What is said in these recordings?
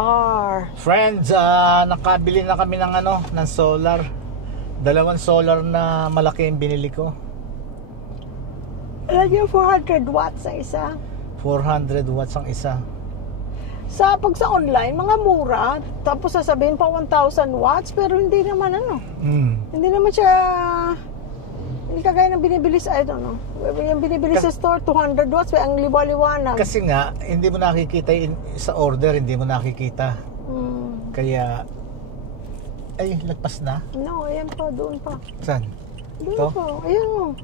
SNR. Friends, nakabili na kami ng ng solar. 2 solar na malaki yung binili ko. Alam niyo, 400 watts ang isa. 400 watts ang isa. Pag sa online, mga mura. Tapos sasabihin pa 1,000 watts, pero hindi naman Hindi naman siya, hindi kagaya ng binibili sa, I don't know. Yung binibili sa store, 200 watts, ang liwa-liwanag. Kasi nga, hindi mo nakikita sa order, hindi mo nakikita. Kaya, ay, lagpas na? No, ayan pa, doon pa. Saan? Doon Ito? pa, ayan o.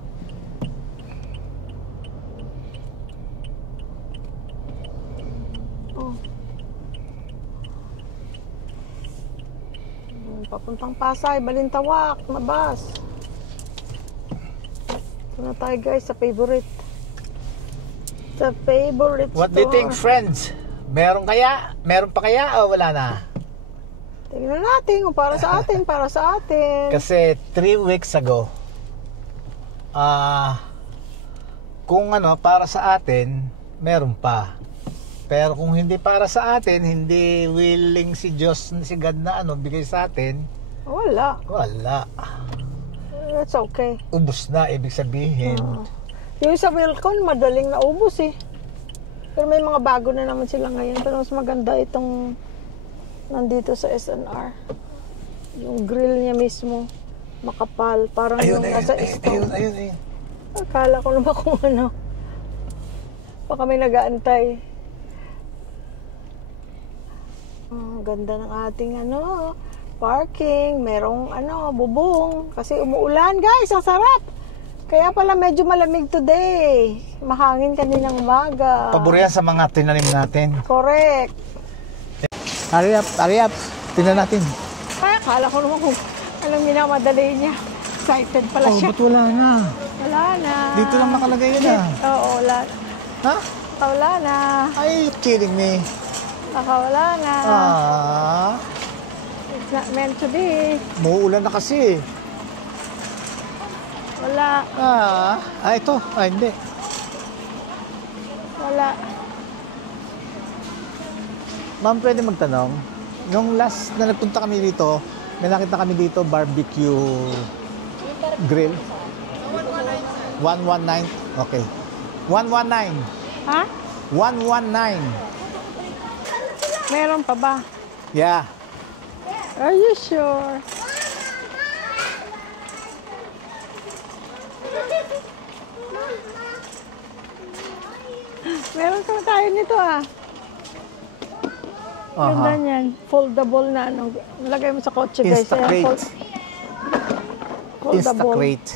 Papuntang Pasay, Balintawak, Mabas. Ito na tayo guys, sa favorite. Sa favorite What store. do you think, friends? Meron pa kaya o wala na? Tingnan natin kung para sa atin, para sa atin. Kasi 3 weeks ago, kung para sa atin, meron pa. Pero kung hindi para sa atin, hindi willing si Diyos, si God na bigay sa atin, wala. That's okay. Ubus na, ibig sabihin. Yung sa Wilcon, madaling naubos eh. Pero may mga bago na naman sila ngayon. Pero mas maganda itong nandito sa SNR. Yung grill niya mismo, makapal. Parang yung nasa stove. Ayun. Akala ko naman kung baka may nag-aantay. Ganda ng ating parking. Merong bubong. Kasi umuulan guys, ang sarap. Kaya pala medyo malamig today. Mahangin kaninang umaga. Pabor yan sa mga tinanim natin. Correct. Hurry up. Tingnan natin. Kaya akala ko naman kung anong minamadali niya. Excited pala siya. Ba't wala na? Wala na. Dito lang nakalagay yun Oo, wala. Ha? Wala na. Are you kidding me? Wala na. It's not meant to be. Muuulan na kasi. Wala. Ito. Hindi. Wala. Ma'am, pwede magtanong? Nung last na nagpunta kami dito, may nakita kami dito barbecue grill. 119. Okay. 119. Ha? 119. Meron pa ba? Yeah. Are you sure? Meron ka tayo nito Ganda niyan. Foldable na lagay mo sa kotse guys. Instacrate. Foldable. Instacrate.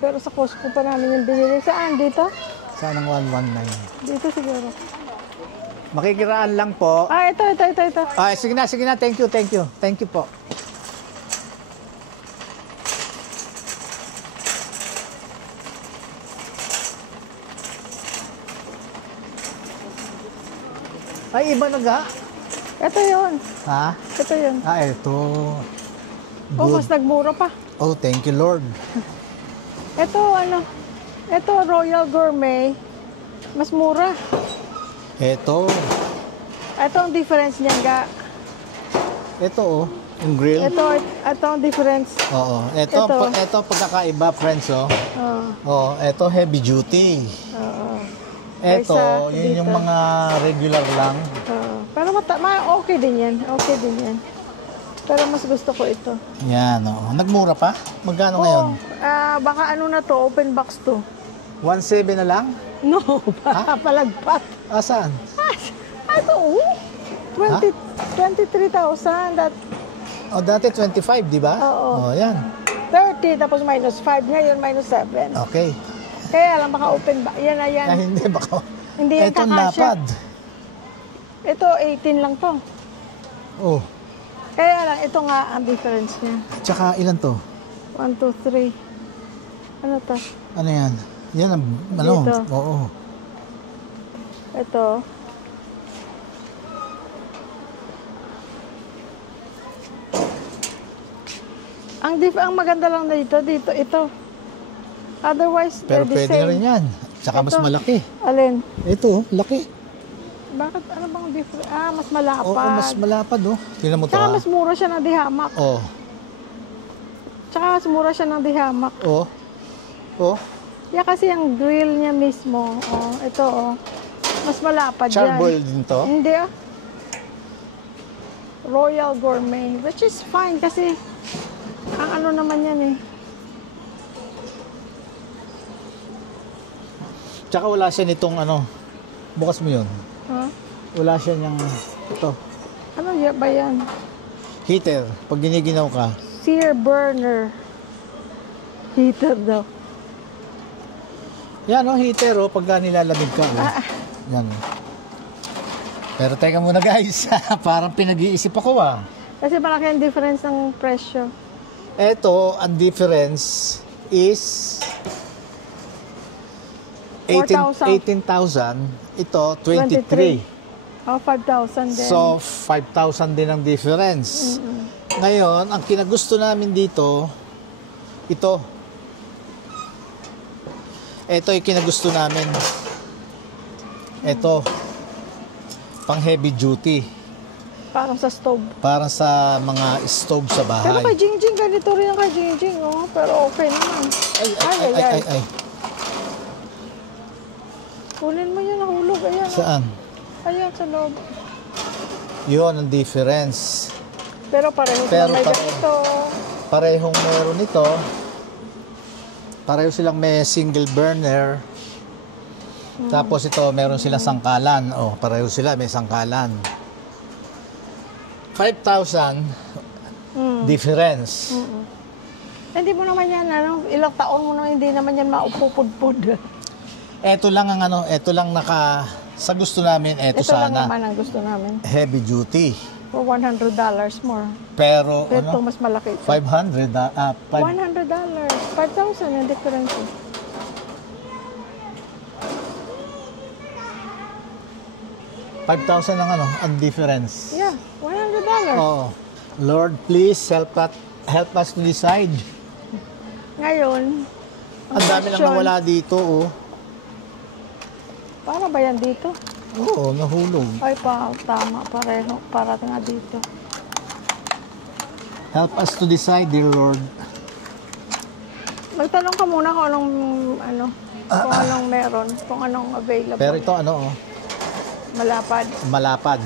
Pero sa Costco pa namin yung binili. Saan? Dito? Saan ang 119? Dito siguro. Makikiraan lang po. Ito. Sige na. Thank you po. Ay, iba na ga? Ito yun. Ha? Ito yun. Ito. Good. Mas nagmura pa. Oh, thank you, Lord. Ito, ito, Royal Gourmet. Mas mura. Ito ang difference niyan, ga. Ito, yung grill. Ito ang difference. Oo. Ito pagkakaiba, friends, ito heavy duty. Ito, yun yung mga regular lang. Pero okay din yan. Pero mas gusto ko ito. Yan, nagmura pa? Magkano ngayon? Baka na to, open box to. 1.7 na lang? No, palagpat. Saan? Ito, 23,000. Dati 25, di ba? Oo. Yan. 30, tapos minus 5. Ngayon, minus 7. Okay. Kaya lang, baka open ba? Yan. Hindi, baka. Hindi yan ito kakasya. lapad. Ito, 18 lang to. Oh. Kaya lang, ito nga ang difference niya. Tsaka ilan to? 1, 2, 3. Ano to? Ano yan? Yan ang, Dito. Oo. Ito. Ang maganda lang na dito, ito. Otherwise, Pero they're the pwede same. rin yan. Tsaka mas malaki. Alin? Ito, laki. Bakit? Ano bang different? Ah, mas malapad. Oo, mas malapad, oh. Tingnan mo to, Tsaka ha? mas mura siya ng dihamak. Oh. Tsaka mas mura siya ng dihamak. Oh. Oh. Yeah, kasi ang grill niya mismo. Oh, ito, oh. Mas malapad yan. Charbroil din to? Hindi, ah. Royal Gourmet. Which is fine kasi ang ano naman yan eh. Tsaka wala siya nitong ano. Bukas mo yun. Huh? Wala siya niyang ito. Ano ba yan? Heater. Pag giniginaw ka. Sear burner. Heater daw. Yan, oh, heater, oh. Pagka nilalamig ka, oh. Yan. Pero teka muna, guys. Parang pinag-iisip ako, ah. Kasi malaki ang difference ng presyo. Ito, ang difference is 18,000. Ito, 23. Oh, 5,000 din. So, 5,000 din ang difference. Ngayon, ang kinagusto namin dito, ito. Ito yung kinagusto namin. Ito. Pang heavy duty. Parang sa stove. Para sa mga stove sa bahay. Pero kay Jingjing, ganito rin ang kay Jingjing, oh. Pero okay naman. Ay. Kunin mo yun, nahulog. Ayan. Saan? Ayan, sa loob. Yun ang difference. Pero pareho sila may ganito. Parehong meron ito. Pareho silang may single burner. Tapos ito, meron silang sangkalan. Oh, pareho sila, may sangkalan. 5,000 difference. Hindi mo naman yan, ano, ilang taon mo naman, hindi naman yan maupupudpud. Ito lang ang ano, ito lang sa gusto namin, ito Ito lang sana. naman ang gusto namin. Heavy duty. For $100 more. Pero, Pero ito ano, mas malaki. $500. $100. 5,000 yung difference. 5,000 ang ano, ang difference. Yeah, $100. Oh, Lord, please help us to decide. Ngayon, Ang dami lang question, nawala dito, oh. para ba yan dito? Oo, nahulog. Ay, tama, pareho. Para nga dito. Help us to decide, dear Lord. Magtanong ka muna kung anong, kung anong meron, kung anong available. Pero ito, ano, oh, Malapad. malapad.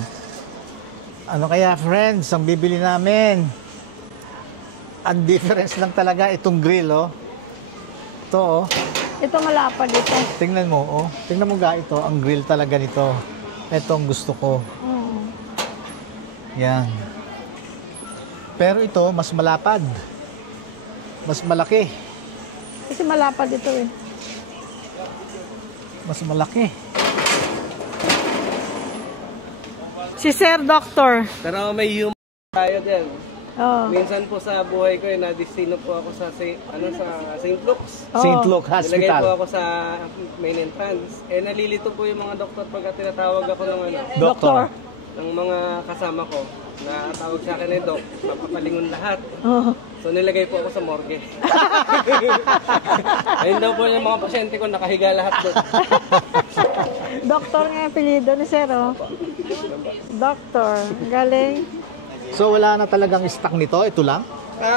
Ano kaya, friends, ang bibili namin? Ang difference lang talaga itong grill, oh. Ito, oh. Ito malapad ito. Tingnan mo, oh. Tingnan mo ga ito, ang grill talaga nito. Ito ang gusto ko. Yan. Pero ito, mas malapad. Mas malaki. Kasi malapad ito eh. Mas malaki. Si Sir Doctor. Pero may human tayo din. Oh. Minsan po sa buhay ko, na-destino po ako sa St. Luke's. Oh. St. Luke Nilagay po Hospital. ako sa main entrance. Nalilito po yung mga doktor pagka tinatawag ako ng Doktor. ng mga kasama ko. Na tawag sa akin Doc, mapapalingon lahat. Oh. So nilagay po ako sa morgue. Ayun daw po yung mga pasyente ko, nakahiga lahat doon. Doctor nga yung apelido ni Sir, oh. Doctor. Galing. So wala na talagang stock nito, ito lang?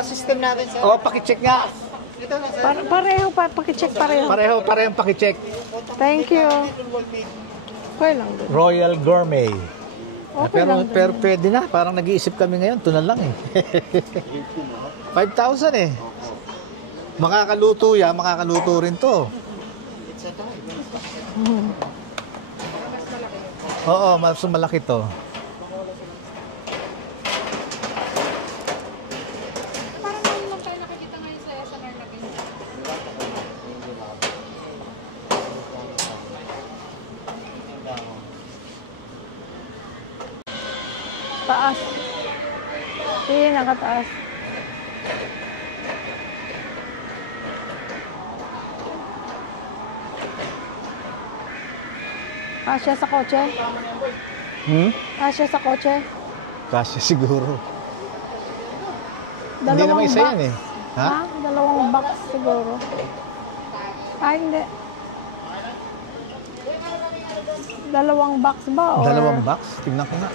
System natin sir. Oh, paki-check nga. Pareho pa, pakicheck pareho. Parehong paki-check. Thank you. Okay lang din. Royal Gourmet. Okay lang din. Pero pwede na, parang nag-iisip kami ngayon, ito na lang eh. 5,000 eh. Makakaluto yan, makakaluto rin to. Oo, mas malaki to. Parang ngayon lang tayo nakikita ngayon sa SNR na ganyan. Taas. Sige, nakataas. Kasya sa kotse? Kasya sa kotse? Kasi siguro. Hindi Dalawang naman isa box. yan eh. Ha? Ha? Dalawang box siguro. Ay, hindi. Dalawang box ba? Or... Dalawang box? Tingnan ko nga.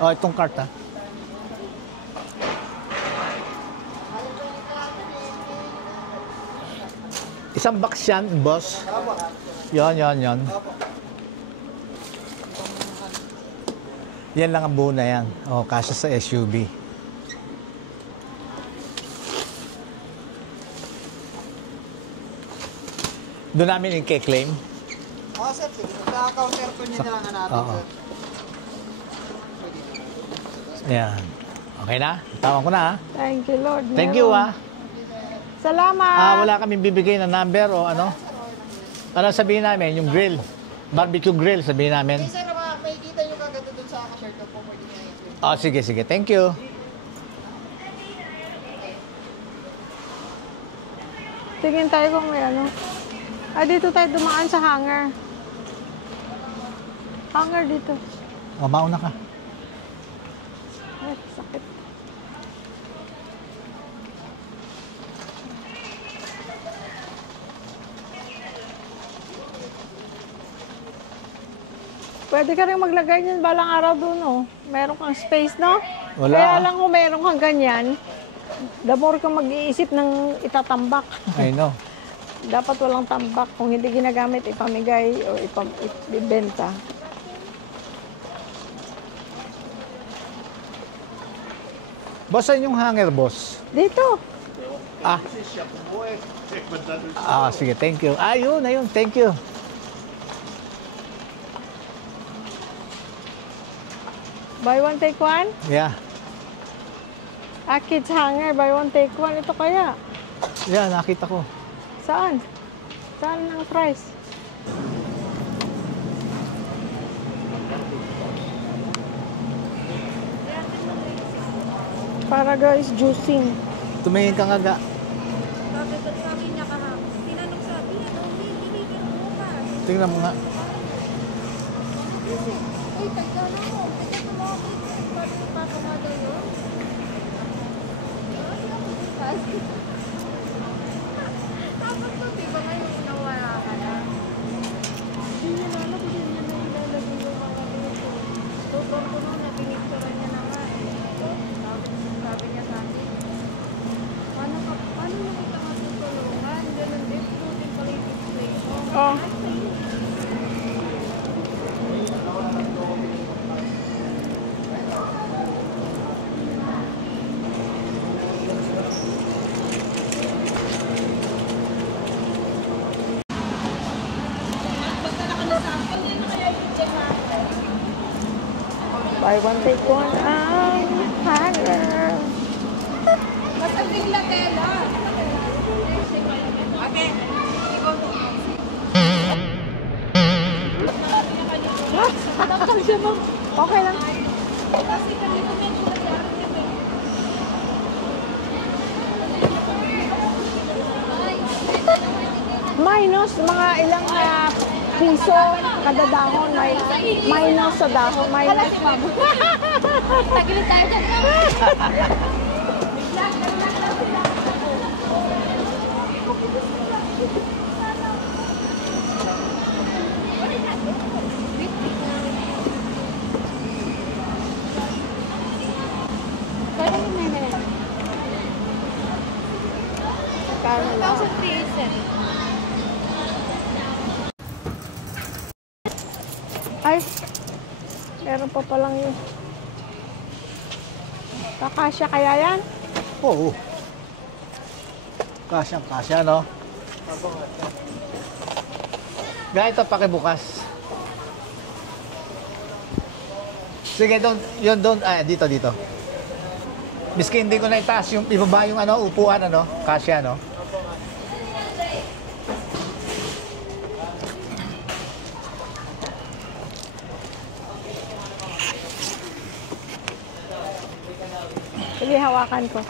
Oh, itong cart ha. Isang box yan, boss. Yan. Yan lang ang buo na yan. Oh, kasya sa SUV. Doon namin i-claim. Oo, sir. Sige. Sa-counter po niya na lang natin, Oo. sir. Ayan. Okay na? Tawan ko na ha. Thank you, Lord. Thank you Meron. ha. Salamat. Wala kaming bibigay na number o ano. Ano sabihin namin? Yung grill. Barbecue grill sabihin namin. Sir, may kita nyo kagad doon sa shirt ko po. Pwede niya i-claim. Oh, sige. Thank you. Tingin tayo kung may ano. Dito tayo dumaan sa hangar. Hangar dito. Oh, mauna ka. Ay, sakit. Pwede ka rin maglagay niyan balang araw doon, oh. Meron kang space, no? Wala. Kaya lang kung meron kang ganyan, the more kang mag-iisip ng itatambak. I know. Dapat walang tambak. Kung hindi ginagamit, ipamigay o ibenta. Boss, saan yung hanger, boss? Dito. Sige. Thank you. Ayun. Thank you. Buy one, take one? Yeah. Kids hanger, buy one, take one. Ito kaya. Yeah, nakita ko. Saan? Saan ang price? Para guys, juicing. Tumingin ka nga ga. Sabi ko sa akin niya kahapon. Tinanong sabi niya, binibigyan mo ka. Tingnan mo nga. Uy, tagda na mo. Kasi tumakit. Paano yung pakamada yun? Tapos ko, di ba ngayon nawala ka na? Hindi niya na alam, hindi niya na ilalagay yung mga dito. Tutor ko noon, pinicturean niya na nga. Sabi niya sa akin, paano mo kita matutulungan? Ganun din, din pala yung display ko. Oh. Buy one, take one. Hanger. Masabing latela. Okay. Okay lang. Kasi kami ko medyo Minus, mga ilang piso kada dahon. May minus sa dahon. Minus. Tagilid tayo dyan. Kaya yung meme na. Kano lang. 1,387. Ay, meron pa palang yun. Kakasya kaya yan? Oo. Kasya, no? Gaya ito, pakibukas. Sige, doon. Dito. Miski hindi ko na itaas yung ibaba yung upuan, kasya, no? Sige, hawakan ko.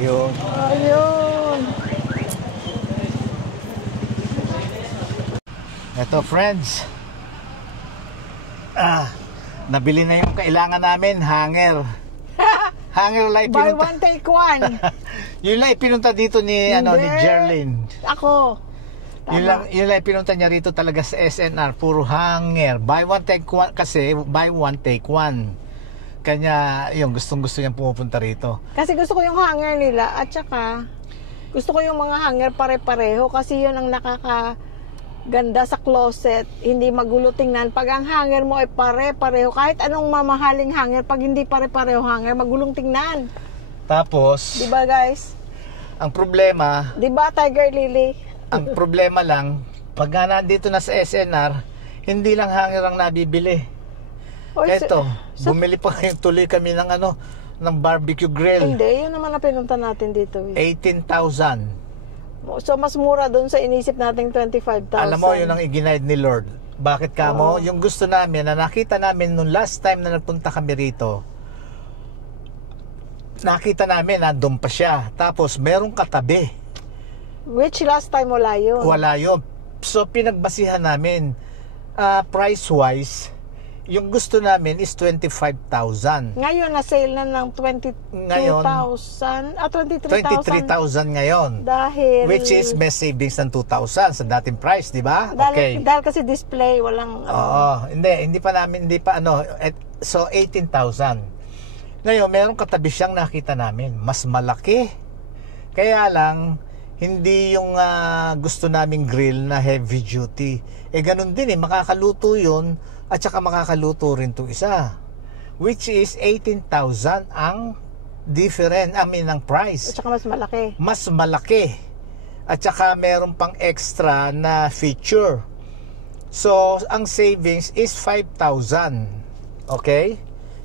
Ayun. Ayun. Eto friends, nabili na yung kailangan namin, hanger. Hanger lang Buy ipinunta. one, take one. Yun lang ipinunta dito ni Hindi. Jerlyn. Ako. Yun lang pinunta niya rito talaga sa SNR, puro hanger. Buy one take one kasi buy one take one. Kanya yung gustong-gusto niyang pumupunta rito. Kasi gusto ko yung hanger nila at saka gusto ko yung mga hanger pare-pareho kasi yun ang nakakaganda sa closet. Hindi magulo tingnan. Pag ang hanger mo ay pare-pareho, kahit anong mamahaling hanger, pag hindi pare-pareho hanger, magulong tingnan. Tapos, Di ba guys? ang problema, Di ba Tiger Lily? ang problema lang, pag nandito na sa SNR, hindi lang hanger ang nabibili. Oy, Eto, bumili pa yung tuloy kami ng ng barbecue grill. Hindi, yun naman ang pinunta natin dito. 18,000. So, mas mura doon sa inisip nating 25,000. Alam mo, yun ang iginaid ni Lord. Bakit ka mo? Yung gusto namin, na nakita namin nung last time na nagpunta kami rito, nakita namin, nandun pa siya. Tapos, merong katabi. Which last time wala yun. Wala yun. So, pinagbasihan namin. Price-wise, yung gusto namin is 25,000. Ngayon, na-sale na ng 22,000. 23,000. 23,000 ngayon. Dahil... Which is may savings ng 2,000 sa dating price, di ba? Dahil kasi display, walang... Oo, hindi pa so 18,000. Ngayon, merong katabi siyang nakita namin, mas malaki. Kaya lang, hindi yung gusto naming grill na heavy duty. Ganun din makakaluto yun, at saka makakaluto rin itong isa. Which is 18,000 ang different, ang price. At saka mas malaki. Mas malaki. At saka meron pang extra na feature. So, ang savings is 5,000. Okay?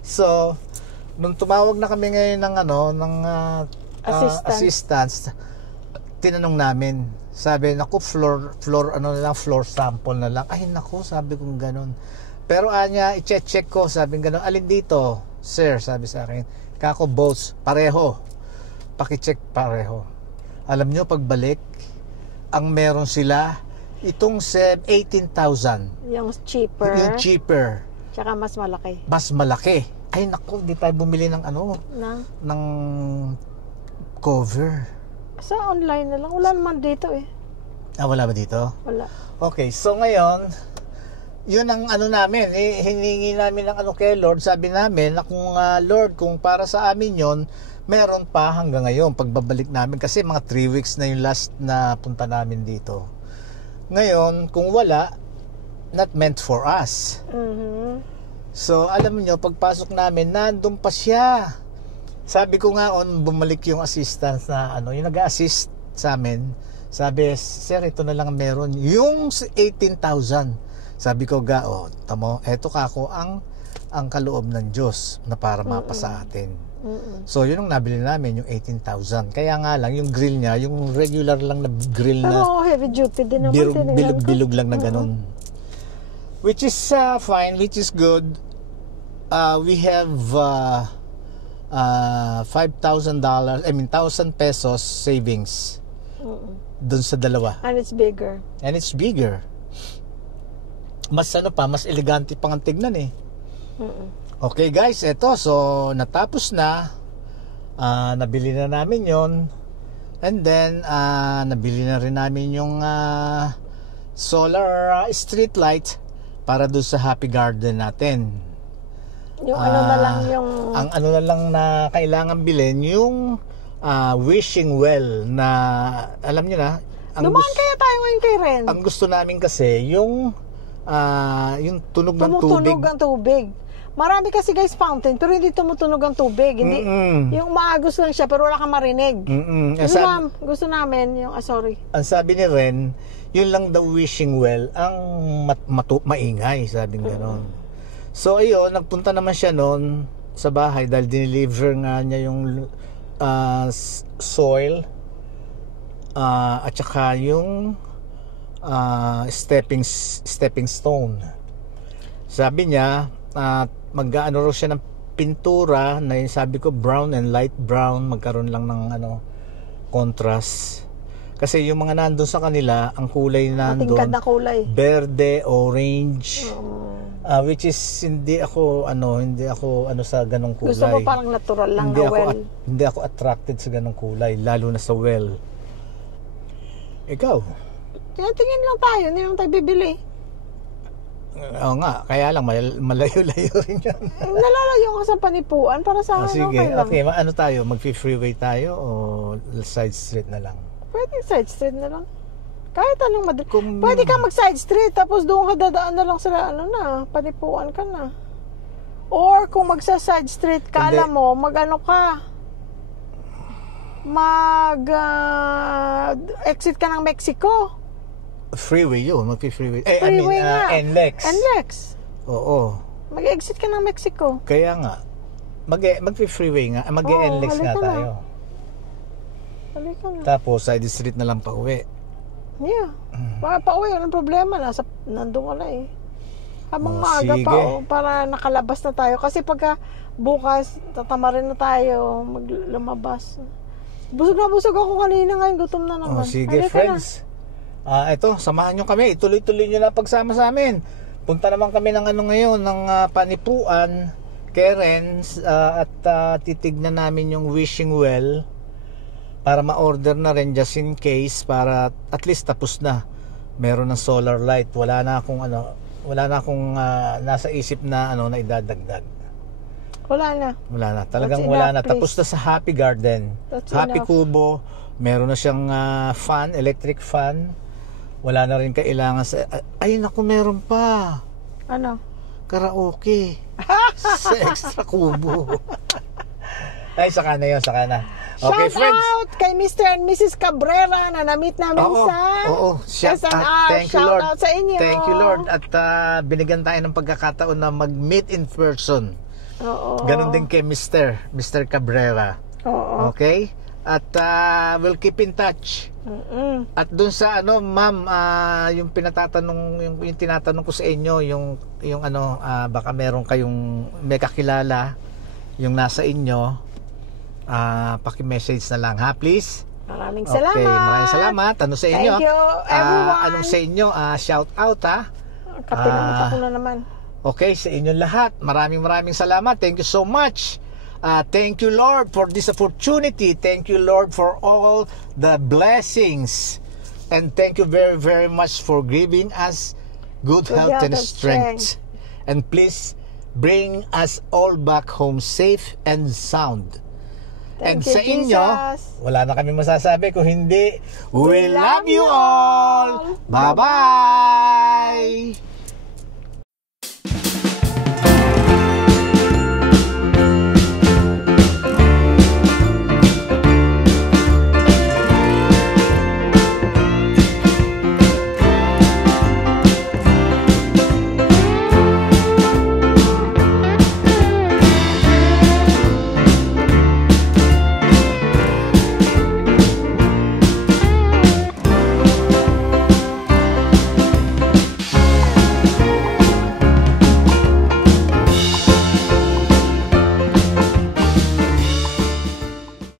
So, nung tumawag na kami ngayon ng assistance, tinanong namin, sabi, naku, floor sample na lang. Ay, naku, sabi kong ganun. Pero anya, i-check ko, sabi ganun, alin dito? Sir, sabi sa akin, kako both, pareho. Paki-check pareho. Alam nyo, pagbalik, ang meron sila, itong 18,000. Yung cheaper. Yung cheaper. Tsaka mas malaki. Mas malaki. Ay, naku, di tayo bumili ng ng cover. Sa online na lang. Wala naman dito eh. Wala ba dito? Wala. Okay, so ngayon, yun ang namin, hiningi namin ng kay Lord. Sabi namin na kung Lord, kung para sa amin yon, meron pa hanggang ngayon pagbabalik namin kasi mga 3 weeks na yung last na punta namin dito. Ngayon, kung wala, not meant for us. So, alam niyo, pagpasok namin, nandun pa siya. Sabi ko nga bumalik yung assistant na yung nag-assist sa amin. Sabi, sir, ito na lang meron. Yung 18,000. Sabi ko, tamo, eto kako ang kaloob ng Diyos na para mapa sa atin. So, yun ang nabili namin, yung 18,000. Kaya nga lang, yung grill niya, yung regular lang na grill na Pero heavy duty din naman. bilog lang na ganun. Which is fine, which is good. We have $5,000, 1,000 pesos savings dun sa dalawa. And it's bigger. And it's bigger. Mas mas elegante pang ang tignan eh. Okay guys, eto, so natapos na. Nabili na namin yon. And then nabili na rin namin yung solar street light para doon sa Happy Garden natin. Yung na lang yung... Ang na lang na kailangan bilhin, yung wishing well na, alam nyo na, Dumaan kaya tayo ngayon kay Ren. ang gusto namin kasi, yung tunog ng tubig. Tumutunog ang tubig. Marami kasi guys fountain, pero hindi tumutunog ang tubig. Hindi, yung maagos lang siya, pero wala kang marinig. Gusto namin yung, sorry. Ang sabi ni Ren, yun lang the wishing well, ang maingay, sabi gano'n. So ayun, nagpunta naman siya noon sa bahay dahil dineliver nga niya yung soil at saka yung stepping stone. Sabi niya, mag-aano raw siya ng pintura na yung sabi ko brown and light brown, magkaroon lang ng contrast. Kasi yung mga nandun sa kanila, ang kulay Matingkad nandun, na kulay. berde, orange, Oo. which is hindi ako sa ganong kulay. Gusto mo parang natural lang hindi na ako well. hindi ako attracted sa ganong kulay, lalo na sa well. Ikaw? Tingin lang tayo, hindi lang tayo bibili. Oo nga, kaya lang malayo-layo rin yan. Nalalayo ka sa panipuan para sa akin. Sige, Okay lang. okay, ano tayo? Mag-freeway tayo o side street na lang? Pwede side street na lang. Kahit anong Kung- Pwede ka mag-side street tapos doon ka dadaan na lang sa panipuan ka na. Or kung magsa-side street ka, Hindi. alam mo, mag-ano ka, exit ka ng Mexico. Freeway yun, mag-freeway. Freeway nga. NLEX. NLEX. Oo. Mag-exit ka ng Mexico. Kaya nga, mag-freeway nga, mag-NLEX nga halika na. tayo. Halika na. Tapos side street na lang pa uwi. Yeah. Pa-uwi, walang problema. Nandun ka na eh. Habang Oh, maaga pa, sige. para nakalabas na tayo. Kasi pagka bukas, tatamarin na tayo lumabas. Busog na busog ako kanina ngayon. Gutom na naman. Sige, Halika friends. Ito, samahan nyo kami. Ituloy-tuloy nyo na pagsama sa amin. Punta naman kami ng ngayon, ng panipuan, Karen's, at titignan namin yung wishing well para ma-order na rin just in case, para at least tapos na. Meron ng solar light. Wala na akong nasa isip na na idadagdag. Wala na. Wala na. Talagang That's wala enough, na. Tapos na sa Happy Garden. That's Happy enough. Kubo. Meron na siyang fan, electric fan. Wala na rin kailangan sa... Ay, naku, meron pa. Ano? Karaoke. Sa Extra Kubo. Ay, saka na yun, saka na. Okay, Shout friends. out kay Mr. and Mrs. Cabrera na na-meet namin sa SNR. Thank you, Shout Lord. out sa inyo. Thank you, Lord. At binigyan tayo ng pagkakataon na mag-meet in person. Oo. Ganon din kay Mr. Cabrera. Oo. Okay? At we'll keep in touch. Mm-mm. At dun sa ma'am, yung yung tinatanong ko sa inyo, yung baka meron kayong may kakilala yung nasa inyo, paki-message na lang ha, please. Maraming salamat. Okay, maraming salamat. Ano sa inyo? Thank you, everyone. Anong sa inyo? Shout out ha. Kapinamata ko na naman. Okay, sa inyong lahat. Maraming salamat. Thank you so much. Thank you, Lord, for this opportunity. Thank you, Lord, for all the blessings. And thank you very, very much for giving us good health and strength. And please bring us all back home safe and sound. Thank And you, sa inyo, Jesus. wala na kami masasabi kung hindi, we love you all. Bye-bye!